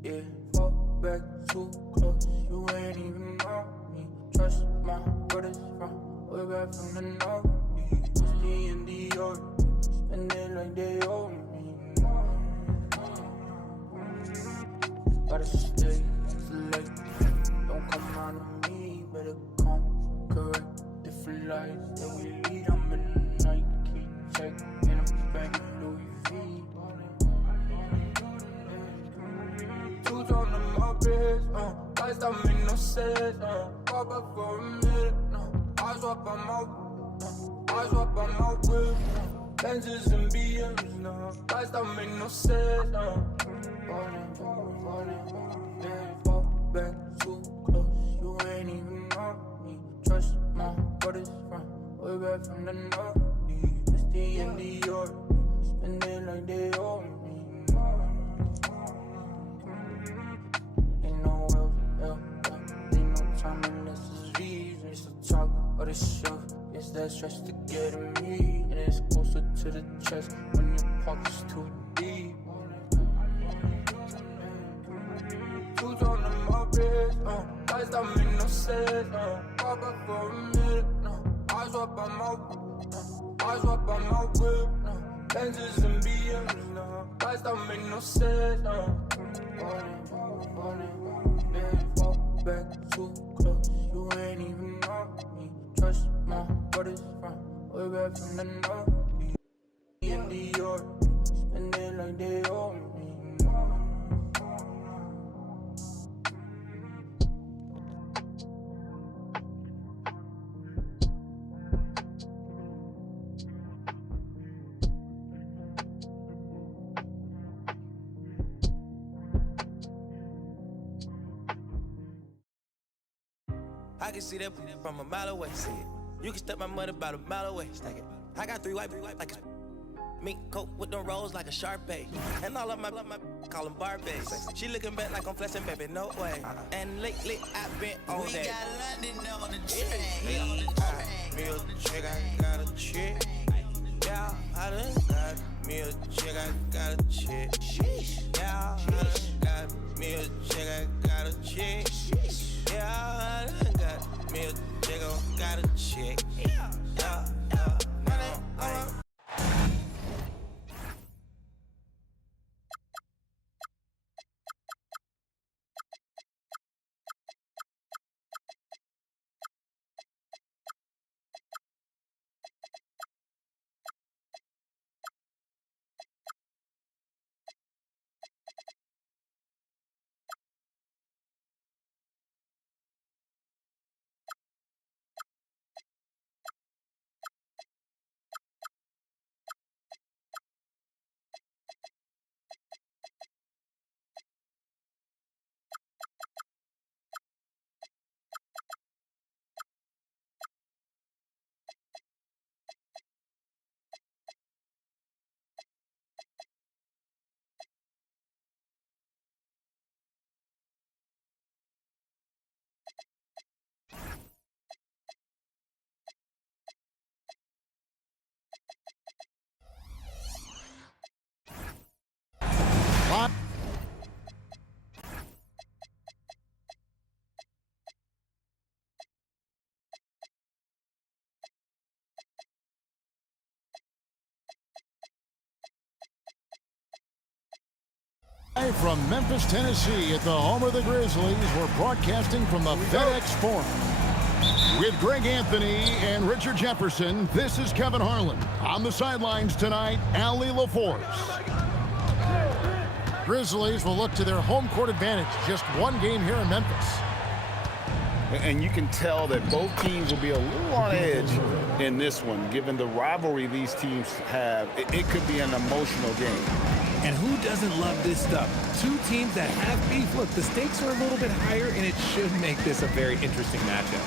Yeah, fall back too close, you ain't even know me. Trust my brothers from way back from the north. Whiskey in the York, spend it like they owe me. Gotta stay select, don't come around to me, better come correct. Different lives that we lead, I'm in the Nike check, and I'm back in Louis V. Two on the Mopeds, lights don't make no sense, pop up for a minute, I swap on my whip, Benzes and BMs, lights don't make no sense, fall back too close, you ain't even know me. Trust my brothers from way back from the north. Whiskey in New York, spend it like they owe me. Ain't no wealth, ain't no time unless it's V's. It's the top of the shelf, it's that stretch to get at me. And it's closer to the chest when your pocket's too deep. Who's on the Mopeds, lights don't make no sense, pop up for a minute, I swap on my whip, Benzes and BMs, lights don't make no sense, fall back too close, you ain't even know me. Trust my brothers from way back from the north. In New York, spend it like they owe me. I can see that from a mile away. See it. You can step my mother about a mile away. Stack it. I got three white like a mink coat with them rolls like a Sharpay. And all of my call them Barbies. She looking back like I'm flexing, baby, no way. And lately I've been on that. We got London on the train. Me a chick, I got a chick. Yeah, I done got me a chick, I got a chick. Yeah, I done got me a chick, I got a chick. Yeah, I done got me a chick, I got a chick. Yeah. From Memphis, Tennessee, at the home of the Grizzlies, we're broadcasting from the FedEx Forum. With Greg Anthony and Richard Jefferson, this is Kevin Harlan. On the sidelines tonight, Allie LaForce. Grizzlies will look to their home court advantage. Just one game here in Memphis. And you can tell that both teams will be a little on edge in this one, given the rivalry these teams have. It could be an emotional game. And who doesn't love this stuff? Two teams that have beef. Look, the stakes are a little bit higher, and it should make this a very interesting matchup.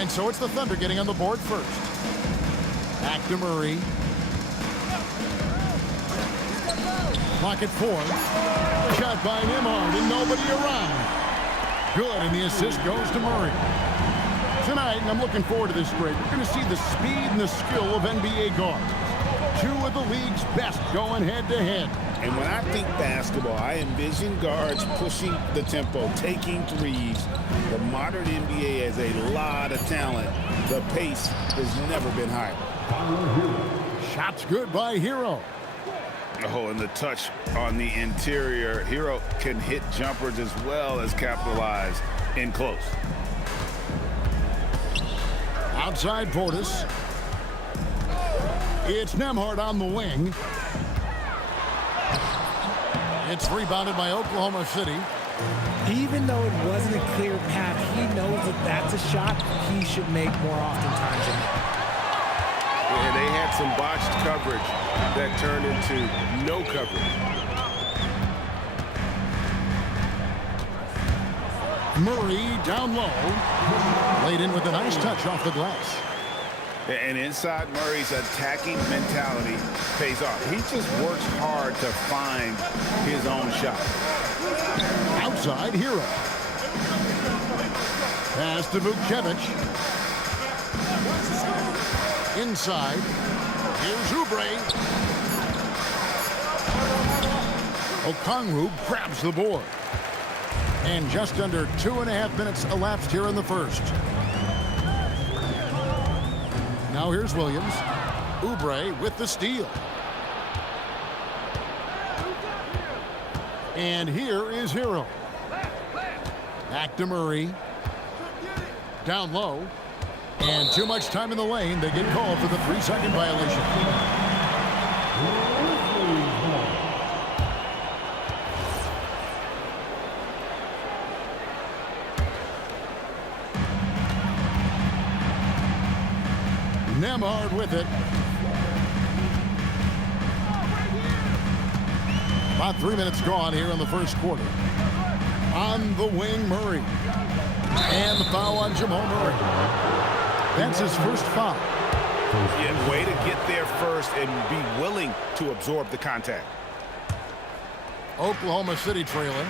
And so it's the Thunder getting on the board first. Back to Murray. Pocket four. Shot by Nimhard, and nobody around. Good, and the assist goes to Murray. Tonight, and I'm looking forward to this break, we're going to see the speed and the skill of NBA guards. two of the league's best going head-to-head. And when I think basketball, I envision guards pushing the tempo, taking threes. The modern NBA has a lot of talent. The pace has never been higher. Shots good by Hero. Oh, and the touch on the interior. Hero can hit jumpers as well as capitalize in close. Outside Portis. It's Nembhard on the wing. It's rebounded by Oklahoma City. Even though it wasn't a clear path, he knows that that's a shot he should make more oftentimes than not. And they had some botched coverage that turned into no coverage. Murray down low. Laid in with a nice touch off the glass. And inside Murray's attacking mentality pays off. He just works hard to find his own shot. Outside Hero. Pass to Vukcevic. Inside. Here's Oubre. Okongwu grabs the board. And just under 2.5 minutes elapsed here in the first. Now here's Williams. Oubre with the steal. And here is Hero. Back to Murray. Down low. And too much time in the lane. They get called for the 3-second violation. Nembhard with it. About 3 minutes gone here in the first quarter. On the wing, Murray. And the foul on Jamal Murray. That's his first foul. Yeah, way to get there first and be willing to absorb the contact. Oklahoma City trailing.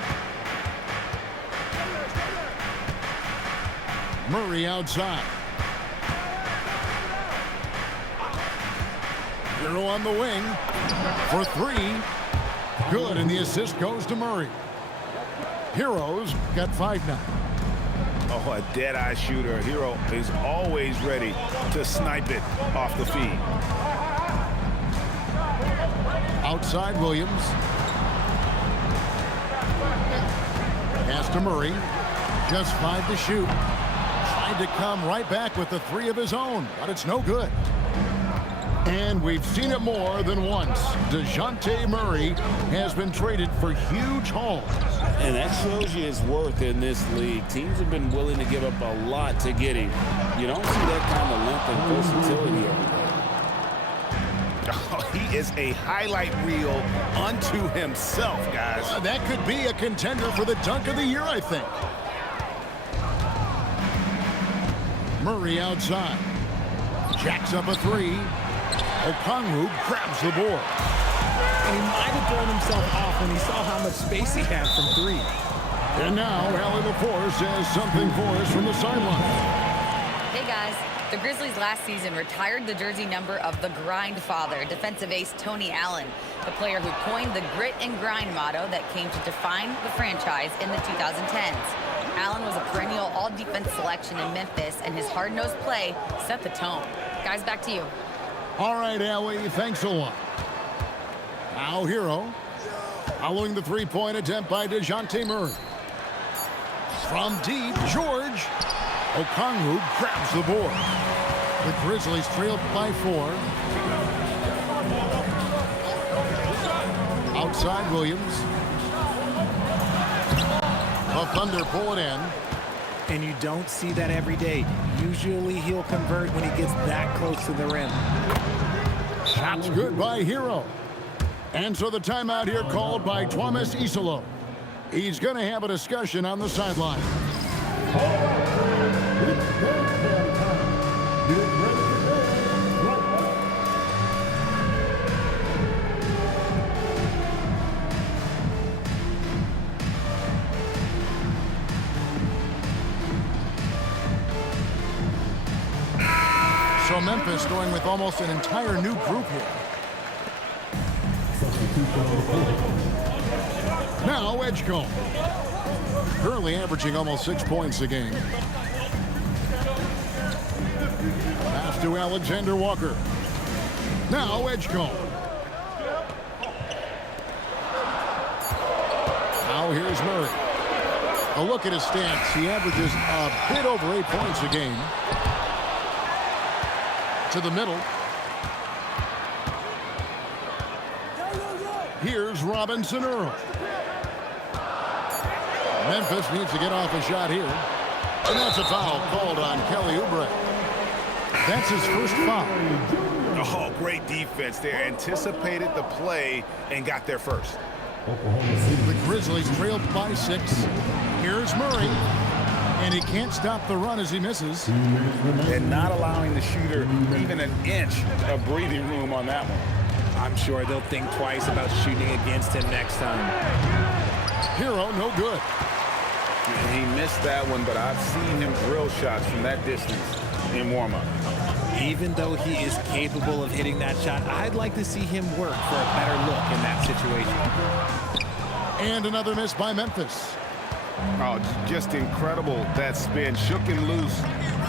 Murray outside. Hero on the wing for three. Good, and the assist goes to Murray. Hero's got 5 now. Oh, a dead-eye shooter. Hero is always ready to snipe it off the feed. Outside Williams. Pass to Murray. Just 5 to shoot. Tried to come right back with the 3 of his own, but it's no good. And we've seen it more than once. DeJounte Murray has been traded for huge hauls. And that shows you his worth in this league. Teams have been willing to give up a lot to get him. You don't see that kind of length and versatility every day. Oh, he is a highlight reel unto himself, guys. That could be a contender for the dunk of the year, I think. Murray outside. Jacks up a 3. Okongwu grabs the board. And he might have thrown himself off when he saw how much space he had from 3. And now, Allie LaForce has something for us from the sideline. Hey, guys. The Grizzlies last season retired the jersey number of the grind father, defensive ace Tony Allen, the player who coined the grit and grind motto that came to define the franchise in the 2010s. Allen was a perennial all-defense selection in Memphis, and his hard-nosed play set the tone. Guys, back to you. All right, Allie, thanks a lot. Now Hero, following the 3-point attempt by DeJounte Murray. From deep, George. Okongwu grabs the board. The Grizzlies trailed by 4. Outside Williams. The Thunder pull it in. And you don't see that every day. Usually he'll convert when he gets that close to the rim. Shots good by Hero. And so the timeout here called by Thomas Isolo. He's going to have a discussion on the sideline. So Memphis going with almost an entire new group here. Now Edgecombe. Currently averaging almost 6 points a game. Pass to Alexander Walker. Now Edgecombe. Now here's Murray. A look at his stats. He averages a bit over 8 points a game. To the middle. Here's Robinson Earl. Memphis needs to get off a shot here. And that's a foul called on Kelly Oubre. That's his first foul. Oh, great defense there. Anticipated the play and got there first. The Grizzlies trailed by 6. Here's Murray. And he can't stop the run as he misses. And not allowing the shooter even an inch of breathing room on that one. I'm sure they'll think twice about shooting against him next time. Hero, no good. He missed that one, but I've seen him drill shots from that distance in warm-up. Even though he is capable of hitting that shot, I'd like to see him work for a better look in that situation. And another miss by Memphis. Oh, just incredible. That spin shook him loose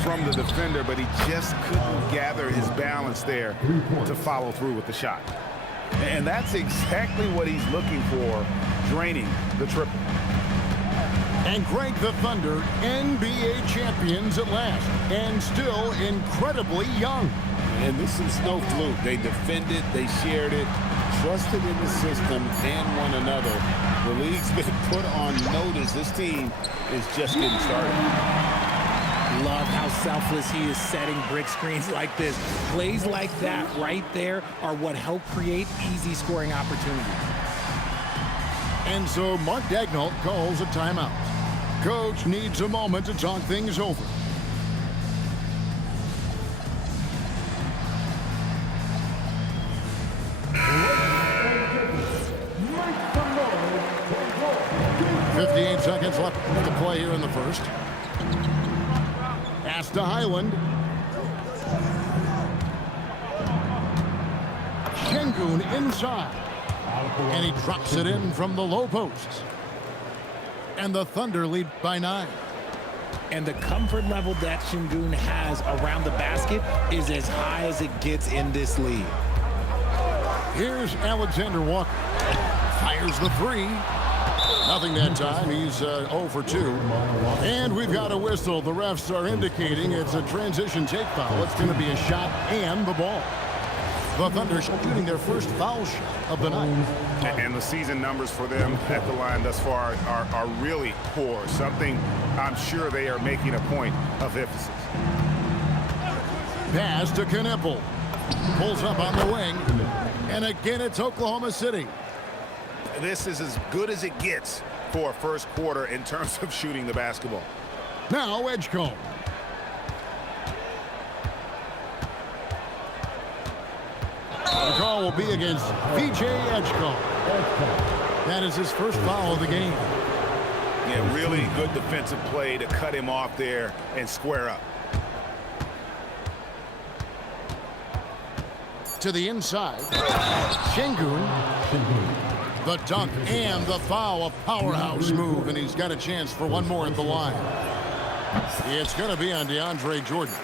from the defender, but he just couldn't gather his balance there to follow through with the shot. And that's exactly what he's looking for, draining the triple. And Greg, the Thunder, NBA champions at last, and still incredibly young. And this is no fluke. They defended, they shared it, trusted in the system and one another. The league's been put on notice. This team is just getting started. Love how selfless he is setting brick screens like this. Plays like that right there are what help create easy scoring opportunities. And so Mark Daigneault calls a timeout. Coach needs a moment to talk things over. Seconds left to play here in the first. Pass to Highland. Şengün inside. And he drops it in from the low post. And the Thunder lead by 9. And the comfort level that Şengün has around the basket is as high as it gets in this league. Here's Alexander Walker. Fires the 3. Nothing that time. He's 0 for 2. And we've got a whistle. The refs are indicating it's a transition take foul. It's going to be a shot and the ball. The Thunder shooting their first foul shot of the night. And the season numbers for them at the line thus far are really poor. Something I'm sure they are making a point of emphasis. Pass to Knipple. Pulls up on the wing. And again, it's Oklahoma City. This is as good as it gets for a first quarter in terms of shooting the basketball. Now Edgecombe. The call will be against VJ Edgecombe. That is his first foul of the game. Yeah, really good defensive play to cut him off there and square up. To the inside. Şengün. The dunk and the foul, a powerhouse move, and he's got a chance for one more at the line. It's going to be on DeAndre Jordan.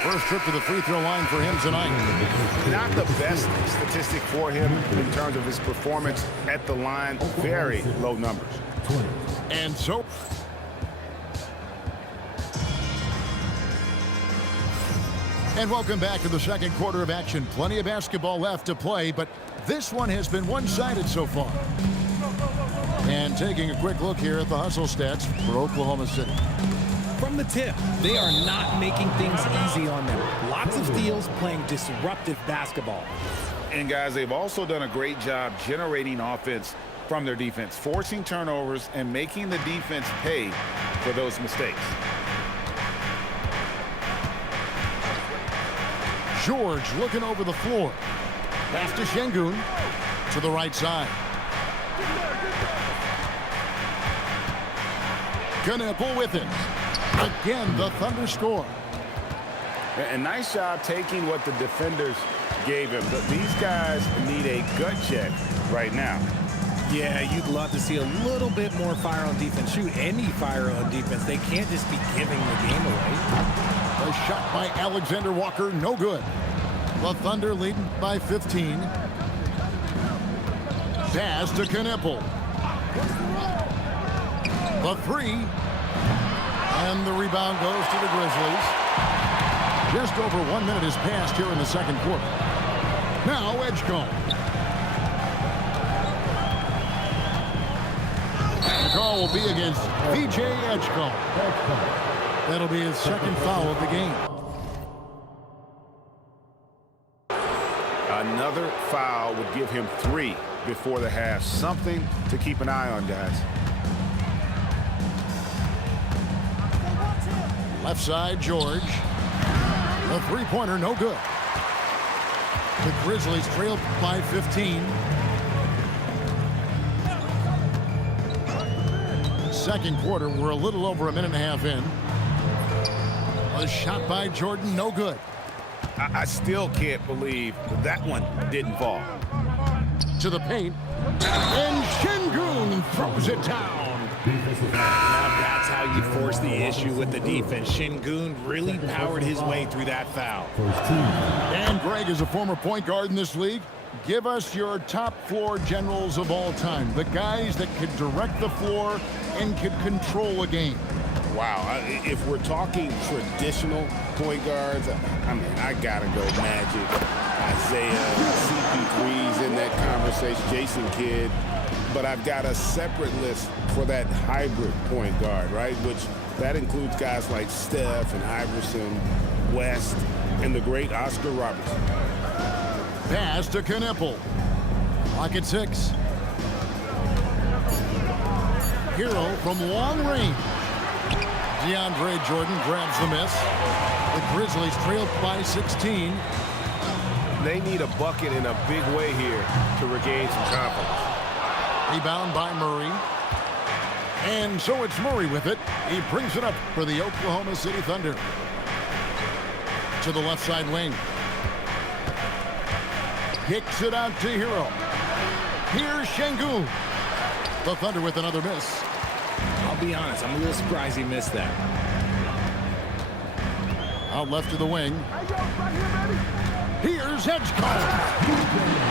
First trip to the free throw line for him tonight. Not the best statistic for him in terms of his performance at the line. Very low numbers. And so... And welcome back to the second quarter of action. Plenty of basketball left to play, but this one has been one-sided so far. And taking a quick look here at the hustle stats for Oklahoma City. From the tip, they are not making things easy on them. Lots of steals, playing disruptive basketball. And guys, they've also done a great job generating offense from their defense, forcing turnovers and making the defense pay for those mistakes. George looking over the floor. Pass to Şengün to the right side. Knipple with it. Again, the Thunder score. A nice job taking what the defenders gave him. But these guys need a gut check right now. Yeah, you'd love to see a little bit more fire on defense. Shoot, any fire on defense. They can't just be giving the game away. A shot by Alexander Walker, no good. The Thunder leading by 15. Pass to Knipple. The three. And the rebound goes to the Grizzlies. Just over 1 minute has passed here in the second quarter. Now Edgecombe. The call will be against VJ Edgecombe. That'll be his second foul of the game. Another foul would give him 3 before the half. Something to keep an eye on, guys. Left side, George. The three-pointer, no good. The Grizzlies trailed by 15. Second quarter, we're a little over a minute and a half in. A shot by Jordan, no good. I still can't believe that one didn't fall. To the paint. And Şengün throws it down. Now that's how you force the issue with the defense. Şengün really powered his way through that foul. And Greg is a former point guard in this league. Give us your top floor generals of all time. The guys that could direct the floor and could control a game. Wow, if we're talking traditional point guards, I mean, I gotta go Magic, Isaiah, CP3's in that conversation, Jason Kidd. But I've got a separate list for that hybrid point guard, right? Which that includes guys like Steph and Iverson, West, and the great Oscar Robertson. Pass to Knipple. Clock at 6. Hero from long range. DeAndre Jordan grabs the miss. The Grizzlies trail by 16. They need a bucket in a big way here to regain some confidence. Rebound by Murray. And so it's Murray with it. He brings it up for the Oklahoma City Thunder. To the left side wing. Kicks it out to Hero. Here's Şengün. The Thunder with another miss. I'll be honest, I'm a little surprised he missed that. Out left to the wing. Here's Edgecombe.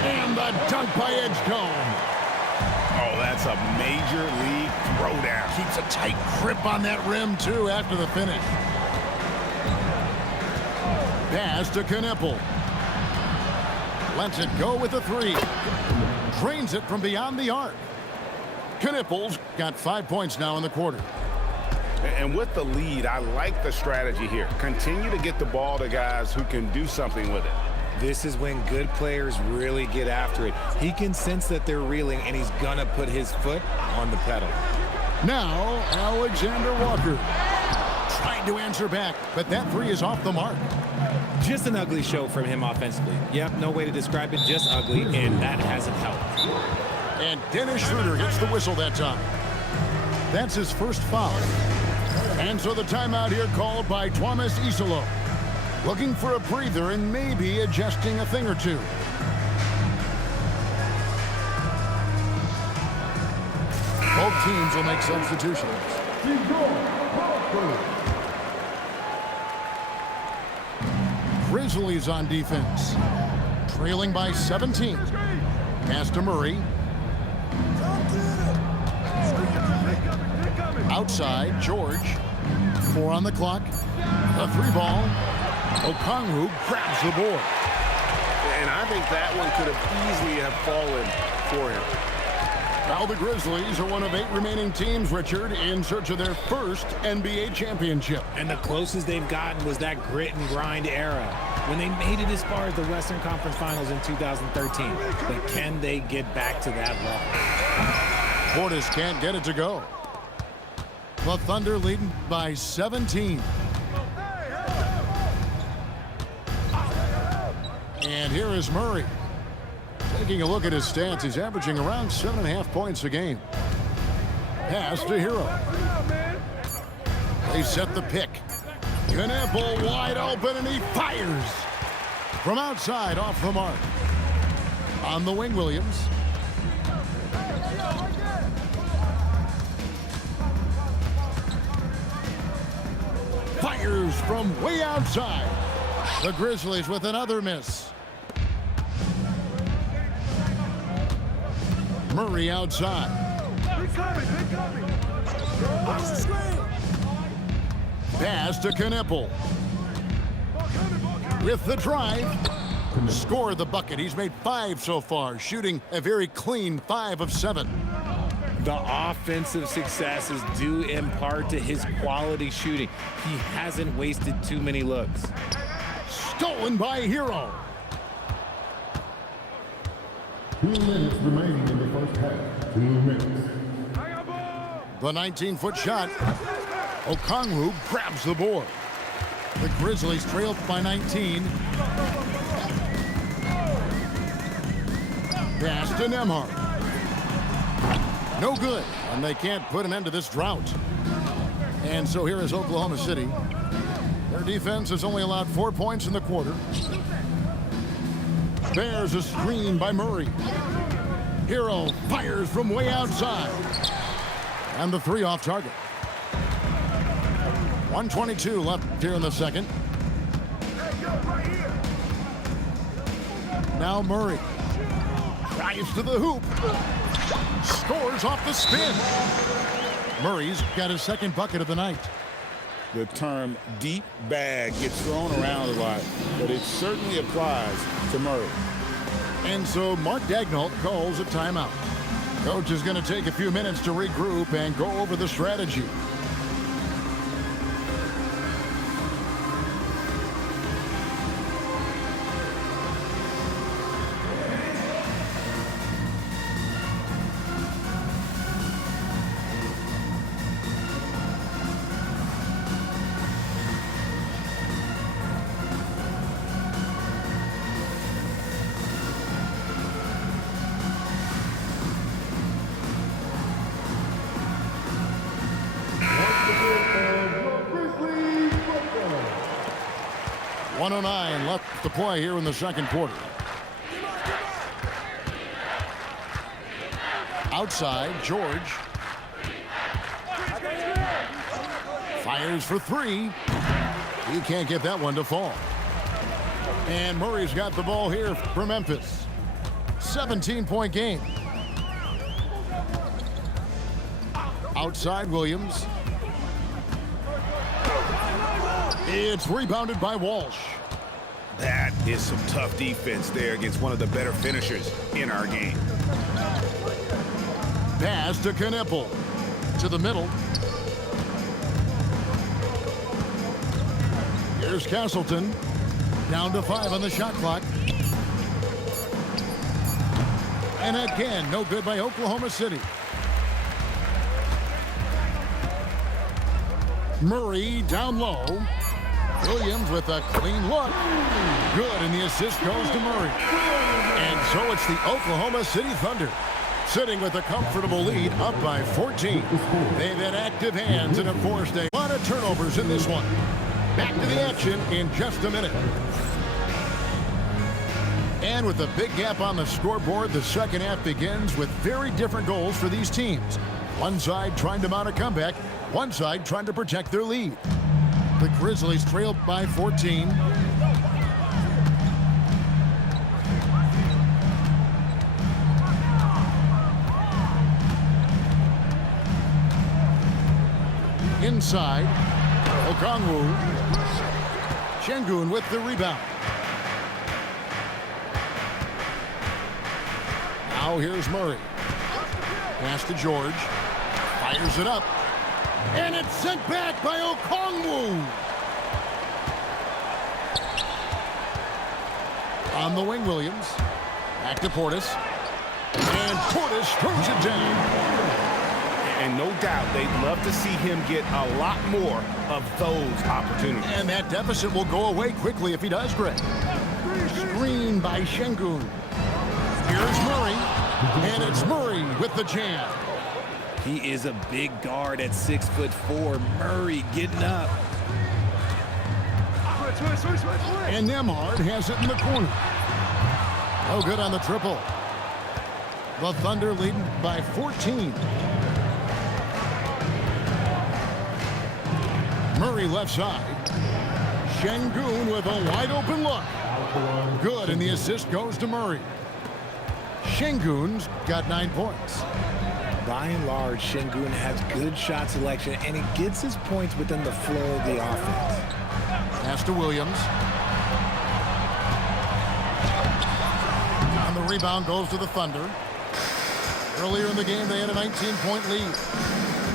And the dunk by Edgecombe. Oh, that's a major league throwdown. Keeps a tight grip on that rim, too, after the finish. Pass to Knipple. Lets it go with a three. Drains it from beyond the arc. Knipple's got 5 points now in the quarter. And with the lead, I like the strategy here. Continue to get the ball to guys who can do something with it. This is when good players really get after it. He can sense that they're reeling, and he's going to put his foot on the pedal. Now, Alexander Walker. Trying to answer back, but that three is off the mark. Just an ugly show from him offensively. Yep, no way to describe it, just ugly, and that hasn't helped. And Dennis Schroeder gets the whistle that time. That's his first foul. And so the timeout here called by Thomas Isolo. Looking for a breather and maybe adjusting a thing or two. Both teams will make substitutions. Grizzlies on defense. Trailing by 17. Pass to Murray. Outside, George. 4 on the clock. A 3-ball. Okongwu grabs the board. And I think that one could have easily have fallen for him. Now the Grizzlies are one of 8 remaining teams, Richard, in search of their first NBA championship. And the closest they've gotten was that grit and grind era, when they made it as far as the Western Conference Finals in 2013. But can they get back to that level? Portis can't get it to go. The Thunder leading by 17. And here is Murray. Taking a look at his stats, he's averaging around 7.5 points a game. Pass to Hero. They set the pick. Knipple wide open, and he fires. From outside, off the mark. On the wing, Williams. fires from way outside. The Grizzlies with another miss. Murray outside. Pass to Knippel. With the drive. Score the bucket. He's made 5 so far, shooting a very clean 5 of 7. The offensive success is due in part to his quality shooting. He hasn't wasted too many looks. Stolen by Hero. 2 minutes remaining in the first half. 2 minutes. The 19-foot shot. Okongwu grabs the board. The Grizzlies trailed by 19. Pass to Nembhard. No good, and they can't put an end to this drought. And so here is Oklahoma City. Their defense has only allowed 4 points in the quarter. There's a screen by Murray. Hero fires from way outside. And the 3 off target. 1:22 left here in the second. Now Murray. Drives to the hoop. Scores off the spin. Murray's got his second bucket of the night. The term deep bag gets thrown around a lot, but it certainly applies to Murray. And so Mark Daigneault calls a timeout. Coach is going to take a few minutes to regroup and go over the strategy. Grizzlies football. 1:09 left to play here in the second quarter. Outside, George. Fires for 3. He can't get that one to fall. And Murray's got the ball here for Memphis. 17-point game. Outside, Williams. It's rebounded by Walsh. That is some tough defense there against one of the better finishers in our game. Pass to Knippel. To the middle. Here's Castleton. Down to 5 on the shot clock. And again, no good by Oklahoma City. Murray down low. Williams with a clean look. Good, and the assist goes to Murray. And so it's the Oklahoma City Thunder sitting with a comfortable lead, up by 14. They've had active hands and have forced a lot of turnovers in this one. Back to the action in just a minute. And with a big gap on the scoreboard, the second half begins with very different goals for these teams. One side trying to mount a comeback, one side trying to protect their lead. The Grizzlies trailed by 14. Inside, Okongwu. Şengün with the rebound. Now here's Murray. Pass to George. Fires it up. And it's sent back by Okongwu. On the wing, Williams. Back to Portis. And Portis throws it down. And no doubt they'd love to see him get a lot more of those opportunities. And that deficit will go away quickly if he does, Greg. Screen by Şengün. Here's Murray. And it's Murray with the jam. He is a big guard at 6'4". Murray getting up. And Nembhard has it in the corner. Oh, good on the triple. The Thunder leading by 14. Murray left side. Şengün with a wide open look. Good, and the assist goes to Murray. Şengün's got 9 points. By and large, Şengün has good shot selection, and he gets his points within the flow of the offense. Pass to Williams. And the rebound goes to the Thunder. Earlier in the game, they had a 19-point lead.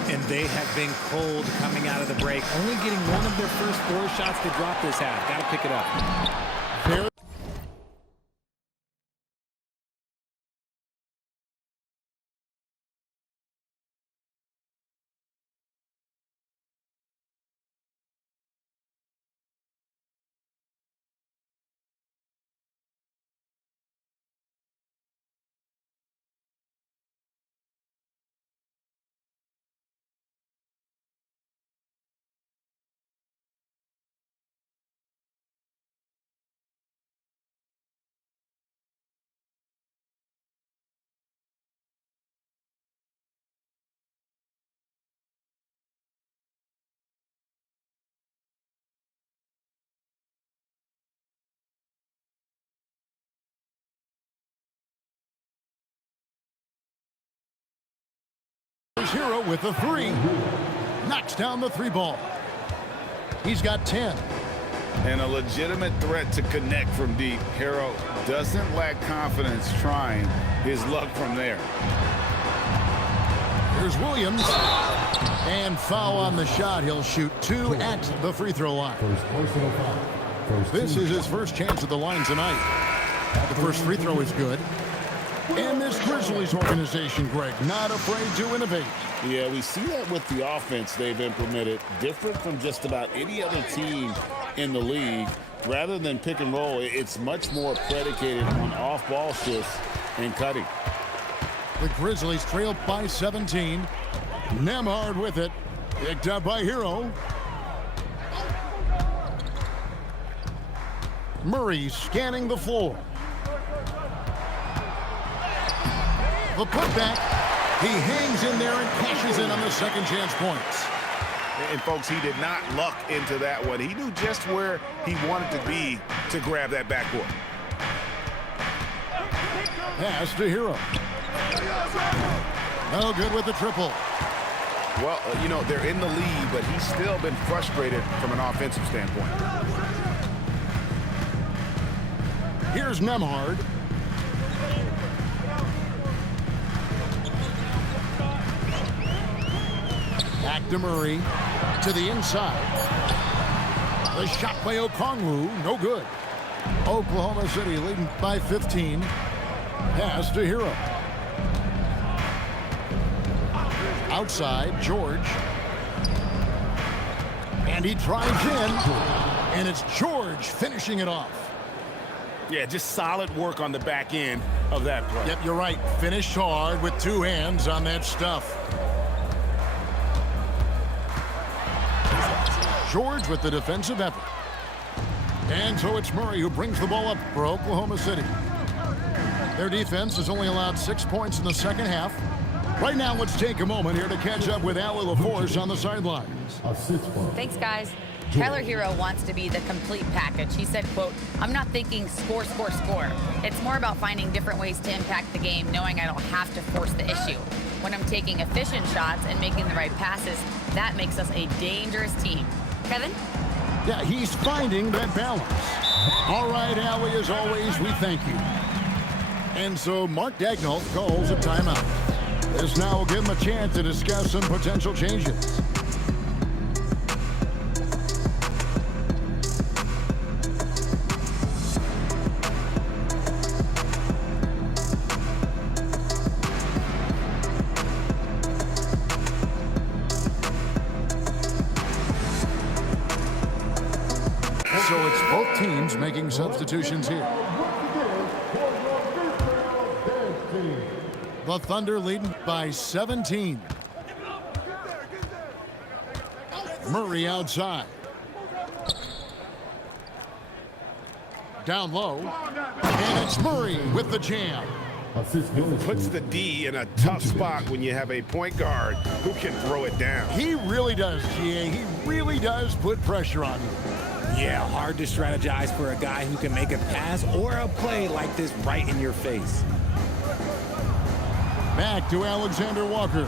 And they have been cold coming out of the break, only getting one of their first 4 shots to drop this half. Got to pick it up. Fair. Hero with a 3. Knocks down the 3 ball. He's got 10. And a legitimate threat to connect from deep. Hero doesn't lack confidence trying his luck from there. Here's Williams. And foul on the shot. He'll shoot 2 at the free throw line. This is his first chance at the line tonight. The first free throw is good. And this Grizzlies organization, Greg, not afraid to innovate. Yeah, we see that with the offense they've implemented, different from just about any other team in the league. Rather than pick and roll, it's much more predicated on off-ball shifts and cutting. The Grizzlies trail by 17. Nembhard with it. Picked up by Hero. Murray scanning the floor. The putback. He hangs in there and cashes in on the second chance points. And folks, he did not luck into that one. He knew just where he wanted to be to grab that backboard. Pass to Hero. No good with the triple. Well, you know, they're in the lead, but he's still been frustrated from an offensive standpoint. Here's Nembhard. Back to Murray. To the inside. The shot by Okongwu. No good. Oklahoma City leading by 15. Pass to Hero. Outside, George. And he drives in. And it's George finishing it off. Yeah, just solid work on the back end of that play. Yep, you're right. Finished hard with 2 hands on that stuff. George with the defensive effort. And so it's Murray who brings the ball up for Oklahoma City. Their defense has only allowed 6 points in the second half. Right now, let's take a moment here to catch up with Allie LaForce on the sidelines. Thanks, guys. Tyler Hero wants to be the complete package. He said, quote, "I'm not thinking score, score, score. It's more about finding different ways to impact the game, knowing I don't have to force the issue. When I'm taking efficient shots and making the right passes, that makes us a dangerous team." Kevin? Yeah, he's finding that balance. All right, Allie, as always, we thank you. And so Mark Daigneault calls a timeout. This now will give him a chance to discuss some potential changes. So it's both teams making substitutions here. The Thunder leading by 17. Murray outside. Down low. And it's Murray with the jam. Puts the D in a tough spot when you have a point guard who can throw it down. He really does, GA. He really does put pressure on you. Yeah, hard to strategize for a guy who can make a pass or a play like this right in your face. Back to Alexander Walker.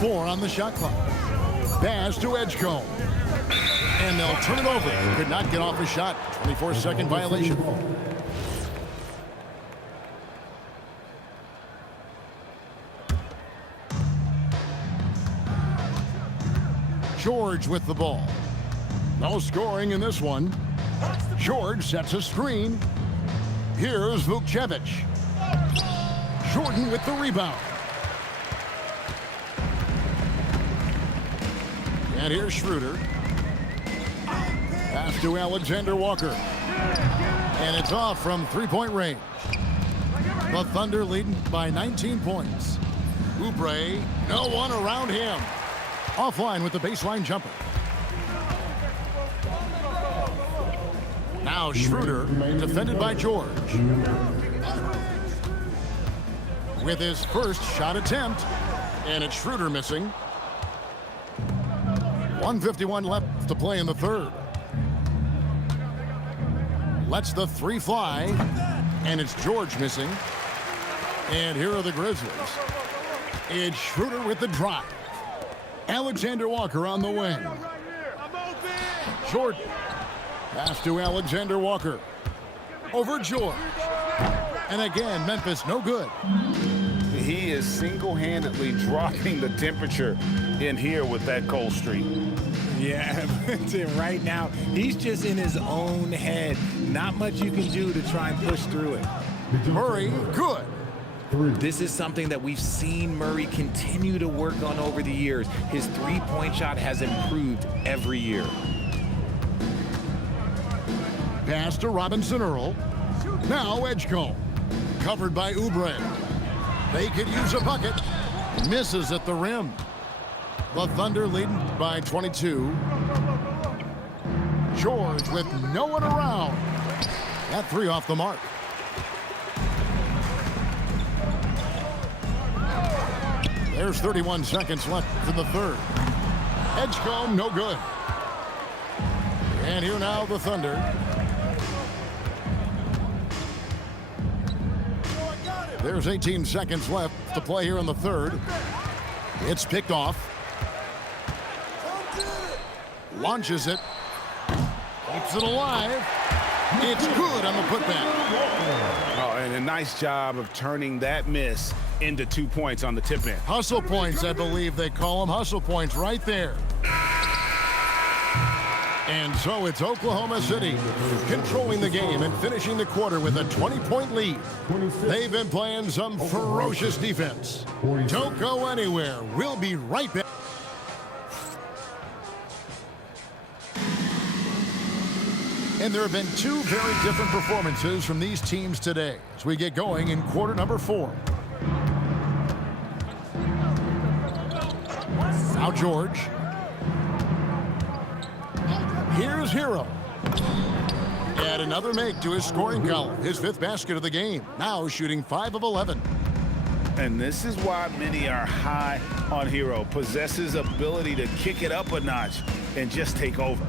4 on the shot clock. Pass to Edgecombe. And they'll turn it over. Could not get off a shot. 24-second violation. George with the ball. No scoring in this one. George sets a screen. Here's Vukcevic. Jordan with the rebound. And here's Schroeder. Pass to Alexander Walker. And it's off from three-point range. The Thunder leading by 19 points. Oubre, no one around him. Offline with the baseline jumper. Now Schroeder, defended by George. With his first shot attempt, and it's Schroeder missing. 1:51 left to play in the third. Lets the three fly, and it's George missing. And here are the Grizzlies. It's Schroeder with the drive. Alexander Walker on the wing. Jordan. Pass to Alexander Walker. Over George. And again, Memphis no good. He is single-handedly dropping the temperature in here with that cold streak. Yeah, right now, he's just in his own head. Not much you can do to try and push through it. Murray, good. This is something that we've seen Murray continue to work on over the years. His three-point shot has improved every year. Pass to Robinson Earl. Now Edgecombe. Covered by Oubre. They could use a bucket. Misses at the rim. The Thunder leading by 22. George with no one around. That three off the mark. There's 31 seconds left for the third. Edgecombe, no good. And here now the Thunder. There's 18 seconds left to play here in the third. It's picked off. Launches it. Keeps it alive. It's good on the putback. Oh, and a nice job of turning that miss into 2 points on the tip in. Hustle points, I believe they call them. Hustle points right there. And so it's Oklahoma City controlling the game and finishing the quarter with a 20-point lead. They've been playing some ferocious defense. Don't go anywhere. We'll be right back. And there have been two very different performances from these teams today as we get going in quarter number 4. Now George. Here's Hero. And another make to his scoring column. His 5th basket of the game. Now shooting 5 of 11. And this is why many are high on Hero. Possesses ability to kick it up a notch and just take over.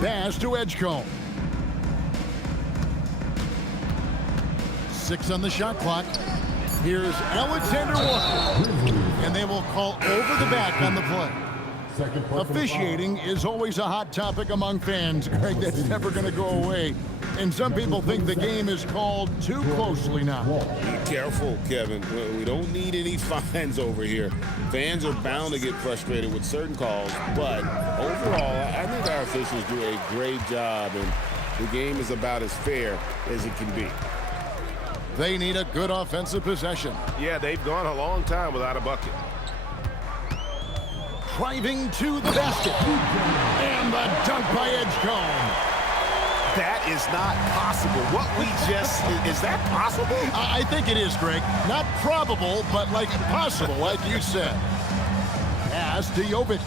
Pass to Edgecombe. 6 on the shot clock. Here's Alexander Walker. And they will call over the back on the play. Officiating is always a hot topic among fans, Greg. That's never going to go away. And some people think the game is called too closely now. Be careful, Kevin. We don't need any fines over here. Fans are bound to get frustrated with certain calls, but overall, I think our officials do a great job, and the game is about as fair as it can be. They need a good offensive possession. Yeah, they've gone a long time without a bucket. Driving to the basket. And the dunk by Edgecombe. That is not possible. What we just, is that possible? I think it is, Greg. Not probable, but like possible, like you said. Pass to Jovic.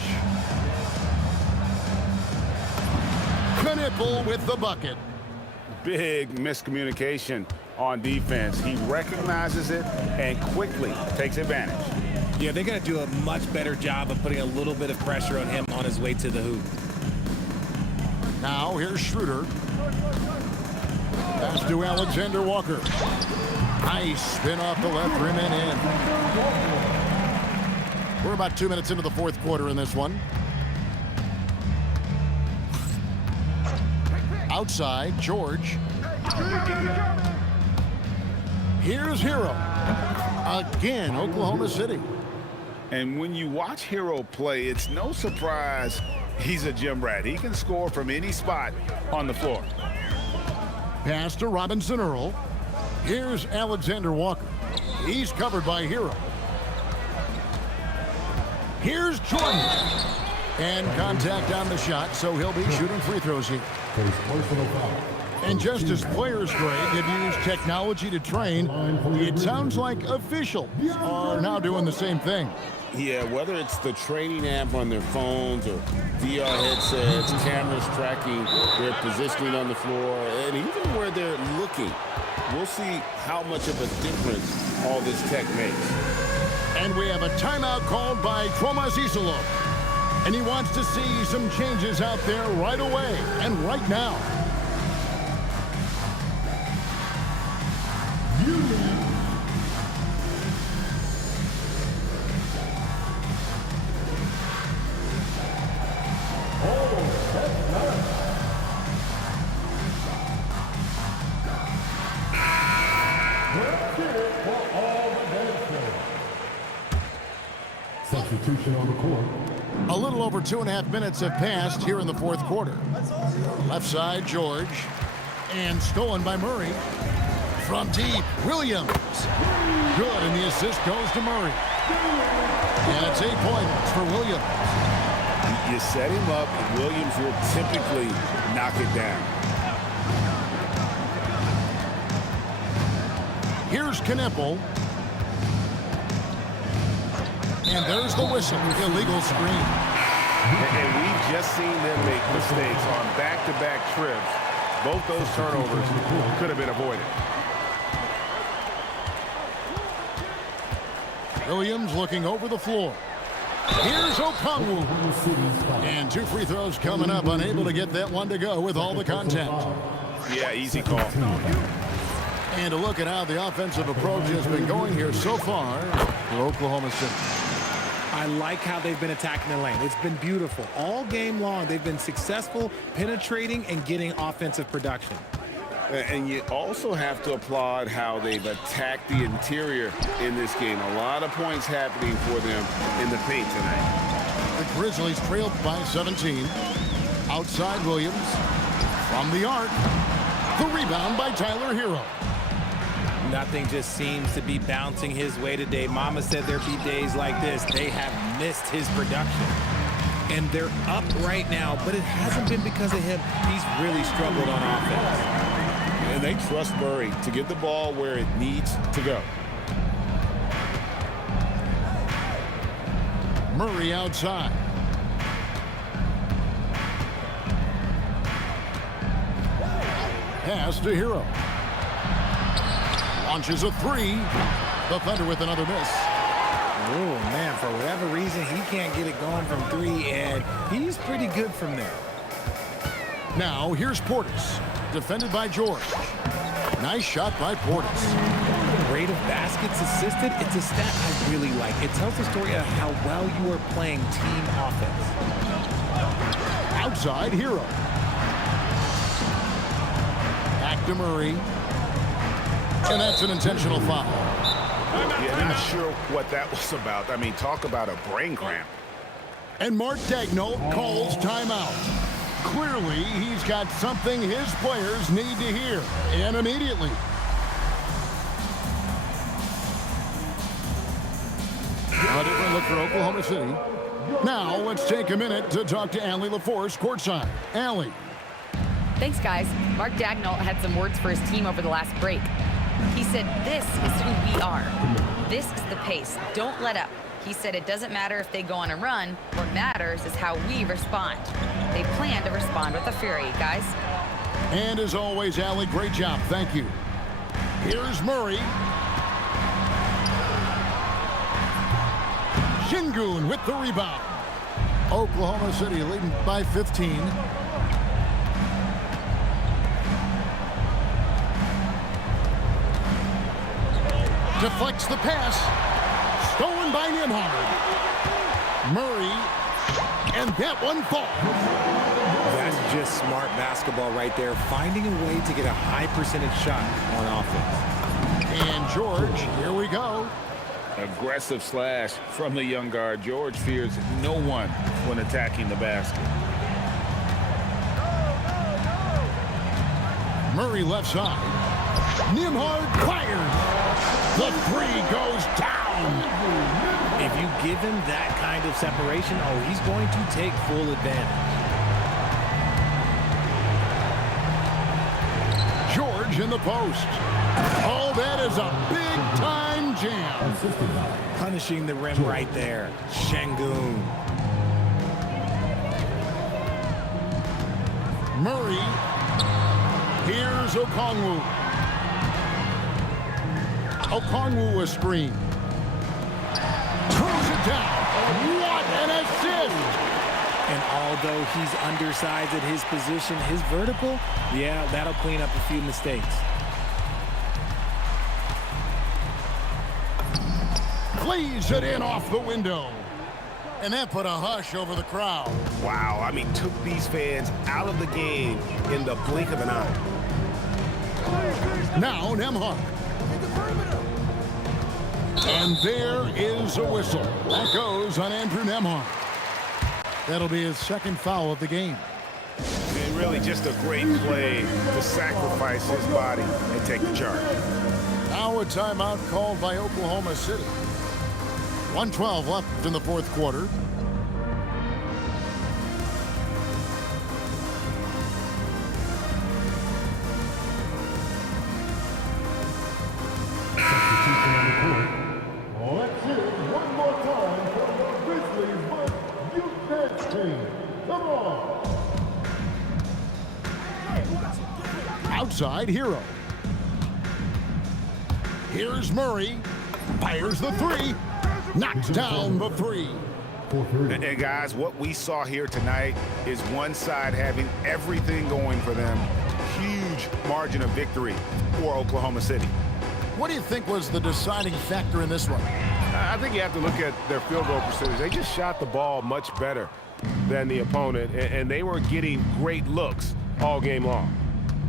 Knipple with the bucket. Big miscommunication on defense. He recognizes it and quickly takes advantage. Yeah, they got to do a much better job of putting a little bit of pressure on him on his way to the hoop. Now here's Schroeder. Pass to Alexander Walker. Nice spin off the left rim and in. We're about 2 minutes into the fourth quarter in this one. Outside, George. Here's Hero. Again, Oklahoma City. And when you watch Hero play, it's no surprise he's a gym rat. He can score from any spot on the floor. Pass to Robinson Earl. Here's Alexander Walker. He's covered by Hero. Here's Jordan. And contact on the shot, so he'll be shooting free throws here. And just as players, Greg, have used technology to train, it sounds like officials are now doing the same thing. Yeah, whether it's the training app on their phones or VR headsets, cameras tracking their positioning on the floor, and even where they're looking, we'll see how much of a difference all this tech makes. And we have a timeout called by Tomas Isilov. And he wants to see some changes out there right away and right now. Substitution on the court. A little over 2.5 minutes have passed here in the fourth quarter. Left side, George. And stolen by Murray. From deep, Williams. Good, and the assist goes to Murray. And it's 8 points for Williams. You set him up, and Williams will typically knock it down. Here's Kneppel. And there's the whistle. Illegal screen. And we've just seen them make mistakes on back-to-back trips. Both those turnovers could have been avoided. Williams looking over the floor. Here's Okongwu. And 2 free throws coming up. Unable to get that one to go with all the contact. Yeah, easy call. And a look at how the offensive approach has been going here so far for Oklahoma City. I like how they've been attacking the lane. It's been beautiful. All game long, they've been successful penetrating and getting offensive production. And you also have to applaud how they've attacked the interior in this game. A lot of points happening for them in the paint tonight. The Grizzlies trailed by 17. Outside Williams. From the arc. The rebound by Tyler Hero. Nothing just seems to be bouncing his way today. Mama said there'd be days like this. They have missed his production. And they're up right now, but it hasn't been because of him. He's really struggled on offense. And they trust Murray to get the ball where it needs to go. Murray outside. Pass to Hero. Launches a 3. The Thunder with another miss. Oh, man, for whatever reason, he can't get it going from 3, and he's pretty good from there. Now, here's Portis. Defended by George. Nice shot by Portis. Rate of baskets assisted, it's a stat I really like. It tells the story of how well you are playing team offense. Outside, Hero. Back to Murray. And that's an intentional foul. Yeah, not sure what that was about. I mean, talk about a brain cramp. And Mark Daigneault calls timeout. Clearly, he's got something his players need to hear, and immediately. A different look for Oklahoma City. Now, let's take a minute to talk to Allie LaForce courtside. Allie. Thanks, guys. Mark Daigneault had some words for his team over the last break. He said, "This is who we are. This is the pace. Don't let up." He said it doesn't matter if they go on a run. What matters is how we respond. They plan to respond with a fury, guys. And as always, Allie, great job. Thank you. Here's Murray. Şengün with the rebound. Oklahoma City leading by 15. Deflects the pass. Stolen by Nembhard. Murray. And that one falls. That's just smart basketball right there. Finding a way to get a high percentage shot on offense. And George, here we go. Aggressive slash from the young guard. George fears no one when attacking the basket. Murray left side. Nembhard fires. The three goes down. If you give him that kind of separation, he's going to take full advantage. George in the post. Oh, that is a big-time jam. Punishing the rim right there. Şengün. Murray. Here's Okongwu. Okongwu a screen. Throws it down. What an assist! And although he's undersized at his position, his vertical, yeah, that'll clean up a few mistakes. Flees it in off the window. And that put a hush over the crowd. Wow, I mean, took these fans out of the game in the blink of an eye. Now Nembhard. And there is a whistle. That goes on Andrew Nembhard. That'll be his second foul of the game. And really just a great play to sacrifice his body and take the charge. Now a timeout called by Oklahoma City. 1:12 left in the fourth quarter. Let's hear it one more time from the Grizzlies, but you can't team. Come on. Outside, Hero. Here's Murray. Fires the three. Knocks down the three. And guys, what we saw here tonight is one side having everything going for them. Huge margin of victory for Oklahoma City. What do you think was the deciding factor in this one? I think you have to look at their field goal percentage. They just shot the ball much better than the opponent, and they were getting great looks all game long.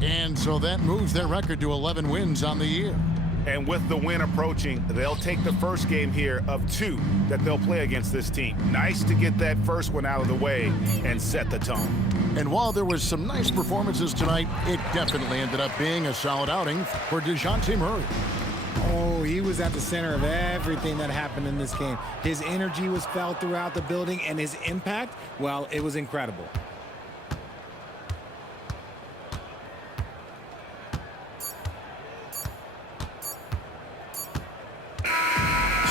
And so that moves their record to 11 wins on the year. And with the win approaching, they'll take the first game here of 2 that they'll play against this team. Nice to get that first one out of the way and set the tone. And while there was some nice performances tonight, it definitely ended up being a solid outing for DeJounte Murray. Oh, he was at the center of everything that happened in this game. His energy was felt throughout the building, and his impact, well, it was incredible.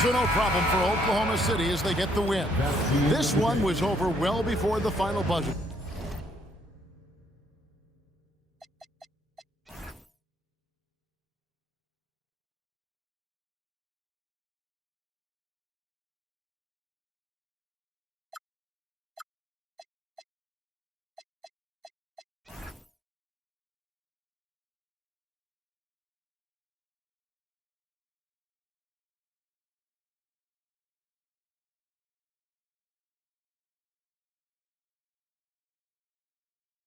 So no problem for Oklahoma City as they get the win. This one was over well before the final buzzer.